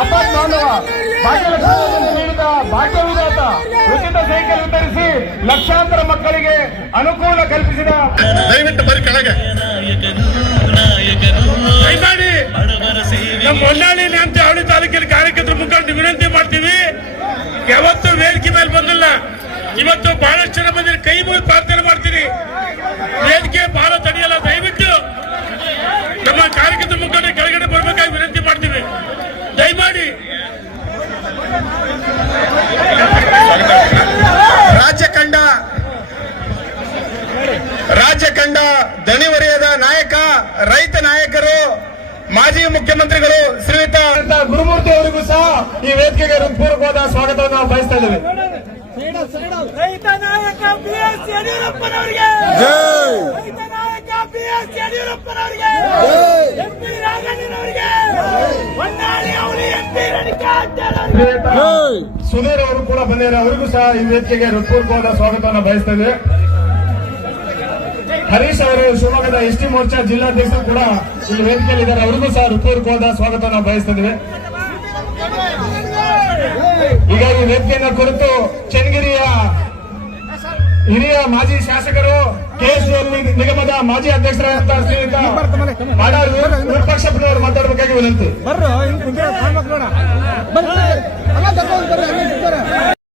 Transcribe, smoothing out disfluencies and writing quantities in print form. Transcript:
ಆಪತ್ಮಾನವ ಭಾಗ್ಯಲಕ್ಷ್ಮಿ ನೀಡಿದ ಭಾಗ್ಯ ವಿಧಾತ ಉಚಿತ ಸೈಕಲ್ ವಿತರಿಸಿ ಲಕ್ಷಾಂತರ ಮಕ್ಕಳಿಗೆ ಅನುಕೂಲ ಕಲ್ಪಿಸಿದ ದಯವಿಟ್ಟು ಬರೀ ಕೆಳಗೆ ದಯಮಾಡಿ ನಮ್ಮ ಹೊನ್ನಾಳಿ ಅಂತ ಅವಳಿ ತಾಲೂಕಿನ ಕಾರ್ಯಕರ್ತರ ಮುಖಂಡ ವಿನಂತಿ ಮಾಡ್ತೀವಿ. ಯಾವತ್ತೂ ವೇದಿಕೆ ಮೇಲೆ ಬಂದಿಲ್ಲ, ಇವತ್ತು ಬಹಳಷ್ಟು ಜನ ಬಂದಿರಿ, ಕೈ ಮುಗಿದು ಪ್ರಾರ್ಥನೆ ಮಾಡ್ತೀನಿ. ವೇದಿಕೆ ಬಹಳ ತಡೆಯಲ್ಲ, ದಯವಿಟ್ಟು ನಮ್ಮ ಕಾರ್ಯಕರ್ತರ ಮುಖಂಡ ಕೆಳಗಡೆ ಬರ್ಬೇಕಾಗಿ ವಿನಂತಿ ಮಾಡ್ತೀವಿ. ದಯಮಾಡಿ ರಾಜ್ಯ ಕಂಡ ದಣಿವರಿಯದ ನಾಯಕ, ರೈತ ನಾಯಕರು, ಮಾಜಿ ಮುಖ್ಯಮಂತ್ರಿಗಳು ಶ್ರೀಯುತ ಗುರುಮೂರ್ತಿ ಅವರಿಗೂ ಸಹ ಈ ವೇದಿಕೆಗೆ ಹೃತ್ಪೂರ್ವಕವಾದ ಸ್ವಾಗತವನ್ನು ನಾವು ಬಯಸ್ತಾ ಇದ್ದೇವೆ. ರೈತ ನಾಯಕ ಬಿಎಸ್ ಯಡಿಯೂರಪ್ಪನವರಿಗೆ, ರೈತ ನಾಯಕ ಬಿಎಸ್ ಯಡಿಯೂರಪ್ಪನವರಿಗೆ, ಎಂಪಿ ರಾಘಣ್ಣನವರಿಗೆ, ಹೊನ್ನಾಳಿ ಅವಳಿ ಎಂಪಿ ಸುಧೀರ್ ಅವರು ಕೂಡ ಬಂದಿದ್ದಾರೆ, ಅವರಿಗೂ ಸಹ ಈ ವೇದಿಕೆಗೆ ಹೃತ್ಪೂರ್ವಕವಾದ ಸ್ವಾಗತವನ್ನು ಬಯಸ್ತಾ ಇದ್ದೇವೆ. ಹರೀಶ್ ಅವರು ಶಿವಮೊಗ್ಗದ ಎಸ್ಟಿ ಮೋರ್ಚಾ ಜಿಲ್ಲಾಧ್ಯಕ್ಷರು ಕೂಡ ಇಲ್ಲಿ ವೇದಿಕೆಯಲ್ಲಿ ಇದ್ದಾರೆ, ಅವರಿಗೂ ಸಹ ಹೃತ್ಪೂರ್ವಕವಾದ ಸ್ವಾಗತವನ್ನು ಬಯಸ್ತಾ ಇದ್ದೇವೆ. ಈಗ ಈ ವೇದಿಕೆಯನ್ನು ಕುರಿತು ಚನ್ನಗಿರಿಯ ಹಿರಿಯ ಮಾಜಿ ಶಾಸಕರು ಕೆಎಸ್ಡಿಎಲ್ ನಿಗಮದ ಮಾಜಿ ಅಧ್ಯಕ್ಷರಾದಂತಹ ಶ್ರೀಯುತ ವಿರೂಪಾಕ್ಷಪ್ಪನವರು ಮಾತಾಡಬೇಕಾಗಿ ವಿನಂತಿ.